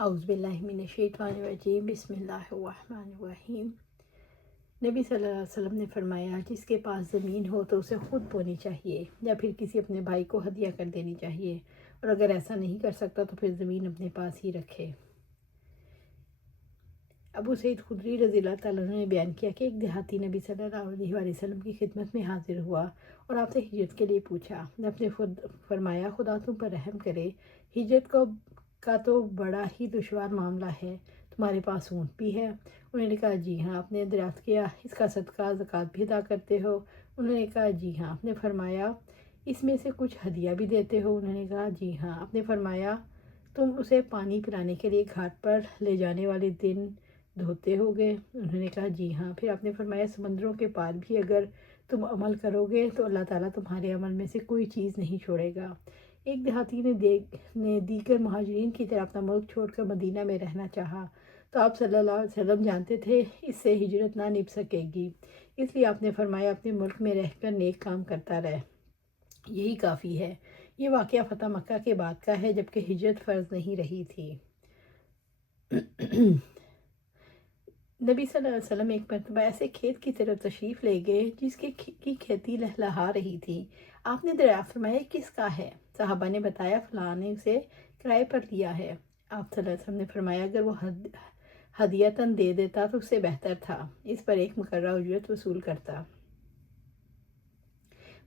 اعوذ باللہ من الشیطان الرجیم، بسم اللہ الرحمن الرحیم۔ نبی صلی اللہ علیہ وسلم نے فرمایا، جس کے پاس زمین ہو تو اسے خود بونی چاہیے یا پھر کسی اپنے بھائی کو ہدیہ کر دینی چاہیے، اور اگر ایسا نہیں کر سکتا تو پھر زمین اپنے پاس ہی رکھے۔ ابو سعید خدری رضی اللہ تعالیٰ عنہ نے بیان کیا کہ ایک دیہاتی نبی صلی اللہ علیہ وسلم کی خدمت میں حاضر ہوا اور آپ سے ہجرت کے لیے پوچھا۔ آپ نے فرمایا، خدا تم پر رحم کرے، ہجرت کا تو بڑا ہی دشوار معاملہ ہے، تمہارے پاس اونٹ بھی ہے؟ انہوں نے کہا جی ہاں۔ آپ نے دریافت کیا، اس کا صدقہ زکوٰۃ بھی ادا کرتے ہو؟ انہوں نے کہا جی ہاں۔ آپ نے فرمایا، اس میں سے کچھ ہدیہ بھی دیتے ہو؟ انہوں نے کہا جی ہاں۔ آپ نے فرمایا، تم اسے پانی پلانے کے لیے گھاٹ پر لے جانے والے دن دھوتے ہوگے؟ انہوں نے کہا جی ہاں۔ پھر آپ نے فرمایا، سمندروں کے پار بھی اگر تم عمل کرو گے تو اللہ تعالیٰ تمہارے عمل میں سے کوئی چیز نہیں چھوڑے گا۔ ایک دیہاتی نے دیگر مہاجرین کی طرح اپنا ملک چھوڑ کر مدینہ میں رہنا چاہا، تو آپ صلی اللہ علیہ وسلم جانتے تھے اس سے ہجرت نہ نبھ سکے گی، اس لیے آپ نے فرمایا، اپنے ملک میں رہ کر نیک کام کرتا رہ، یہی کافی ہے۔ یہ واقعہ فتح مکہ کے بعد کا ہے، جبکہ ہجرت فرض نہیں رہی تھی۔ نبی صلی اللہ علیہ وسلم ایک مرتبہ ایسے کھیت کی طرف تشریف لے گئے جس کی کھیتی لہلہا رہی تھی۔ آپ نے دریافت فرمایا، کس کا ہے؟ صحابہ نے بتایا، فلاں نے اسے کرائے پر لیا ہے۔ آپ صلی اللہ علیہ وسلم نے فرمایا، اگر وہ ہدیۃً دے دیتا تو اس سے بہتر تھا، اس پر ایک مقررہ اجرت وصول کرتا۔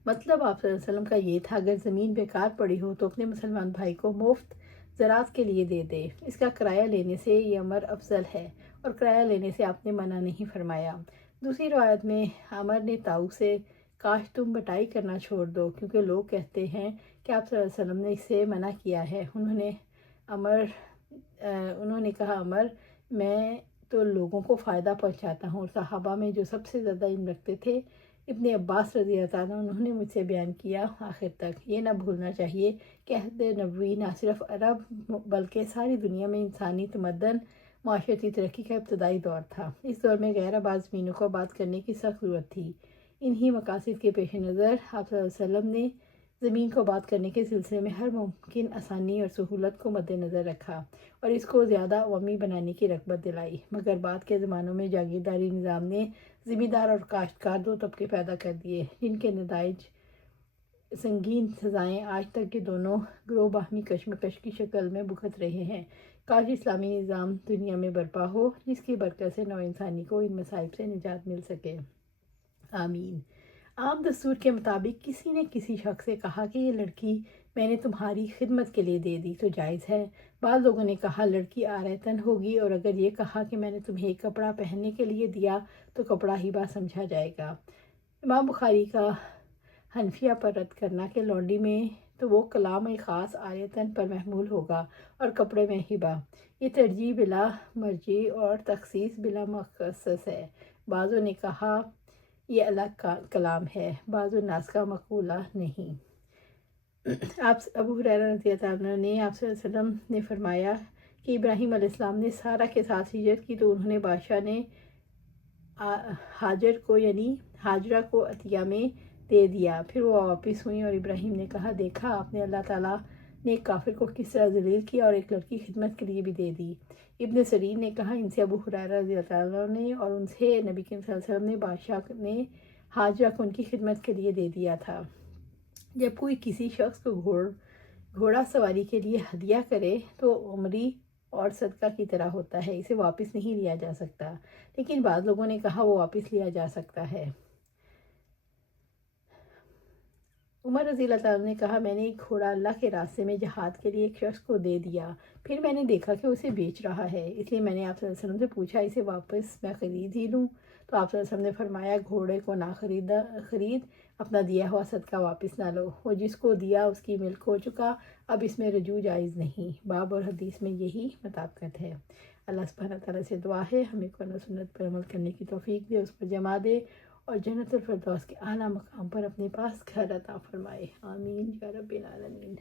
مطلب آپ صلی اللہ علیہ وسلم کا یہ تھا، اگر زمین بیکار پڑی ہو تو اپنے مسلمان بھائی کو مفت زراعت کے لیے دے دے، اس کا کرایہ لینے سے یہ امر افضل ہے، اور کرایہ لینے سے آپ نے منع نہیں فرمایا۔ دوسری روایت میں عمر نے طاؤ سے، کاش تم بٹائی کرنا چھوڑ دو، کیونکہ لوگ کہتے ہیں کہ آپ صلی اللہ علیہ وسلم نے اس سے منع کیا ہے۔ انہوں نے کہا، عمر، میں تو لوگوں کو فائدہ پہنچاتا ہوں، اور صحابہ میں جو سب سے زیادہ علم رکھتے تھے ابن عباس رضی اللہ عنہ، انہوں نے مجھ سے بیان کیا آخر تک۔ یہ نہ بھولنا چاہیے کہ عہد نبوی نہ صرف عرب بلکہ ساری دنیا میں انسانی تمدن، معاشرتی ترقی کا ابتدائی دور تھا۔ اس دور میں غیر آباد زمینوں کو آباد کرنے کی سخت ضرورت تھی۔ انہی مقاصد کے پیش نظر آپ صلی اللہ علیہ وسلم نے زمین کو آباد کرنے کے سلسلے میں ہر ممکن آسانی اور سہولت کو مد نظر رکھا اور اس کو زیادہ عوامی بنانے کی رغبت دلائی، مگر بعد کے زمانوں میں جاگیرداری نظام نے زمیندار اور کاشتکار دو طبقے پیدا کر دیے، جن کے نتائج سنگین سزائیں آج تک کے دونوں گروہ باہمی کشمکش کی شکل میں بھگت رہے ہیں۔ کاش اسلامی نظام دنیا میں برپا ہو، جس کی برکت سے نوع انسانی کو ان مصائب سے نجات مل سکے، آمین۔ عام دستور کے مطابق کسی نے کسی شخص سے کہا کہ یہ لڑکی میں نے تمہاری خدمت کے لیے دے دی تو جائز ہے۔ بعض لوگوں نے کہا لڑکی عاریتن ہوگی، اور اگر یہ کہا کہ میں نے تمہیں ایک کپڑا پہننے کے لیے دیا تو کپڑا ہبہ سمجھا جائے گا۔ امام بخاری کا حنفیہ پر رد کرنا کہ لونڈی میں تو وہ کلام خاص عاریتن پر محمول ہوگا اور کپڑے میں ہبہ، یہ ترجیح بلا مرجع اور تخصیص بلا مخصص ہے۔ بعضوں نے کہا یہ الگ کلام ہے، بعض الناس کا مقولہ نہیں۔ ابو ہریرہ رضی اللہ عنہ نے آپ صلی اللہ علیہ وسلم نے فرمایا کہ ابراہیم علیہ السلام نے سارہ کے ساتھ ہجرت کی تو انہوں نے بادشاہ نے ہاجر کو یعنی ہاجرہ کو عطیہ میں دے دیا، پھر وہ واپس ہوئیں اور ابراہیم نے کہا، دیکھا آپ نے اللہ تعالیٰ نے ایک کافر کو کس طرح ذلیل کیا اور ایک لڑکی خدمت کے لیے بھی دے دی۔ ابن سیرین نے کہا، ان سے ابو ہریرہ رضی اللہ عنہ نے اور ان سے نبی کریم صلی اللہ علیہ وسلم نے بادشاہ نے ہاجرہ کو ان کی خدمت کے لیے دے دیا تھا۔ جب کوئی کسی شخص کو گھوڑا سواری کے لیے ہدیہ کرے تو عمری اور صدقہ کی طرح ہوتا ہے، اسے واپس نہیں لیا جا سکتا، لیکن بعض لوگوں نے کہا وہ واپس لیا جا سکتا ہے۔ عمر رضی اللہ تعالیٰ نے کہا، میں نے ایک گھوڑا اللہ کے راستے میں جہاد کے لیے ایک شخص کو دے دیا، پھر میں نے دیکھا کہ اسے بیچ رہا ہے، اس لیے میں نے آپ صلی اللہ علیہ وسلم سے پوچھا، اسے واپس میں خرید ہی لوں؟ تو آپ صلی اللہ علیہ وسلم نے فرمایا، گھوڑے کو نہ خرید، اپنا دیا ہوا صدقہ واپس نہ لو، وہ جس کو دیا اس کی ملک ہو چکا، اب اس میں رجوع جائز نہیں۔ باب اور حدیث میں یہی مطابقت ہے۔ اللہ سبحانہ تعالیٰ سے دعا ہے ہمیں قرآن و سنت پر عمل کرنے کی توفیق دے، اس پر جمع دے، اور جنت الفردوس کے اعلیٰ مقام پر اپنے پاس گھر عطا فرمائے، آمین یا رب العالمین۔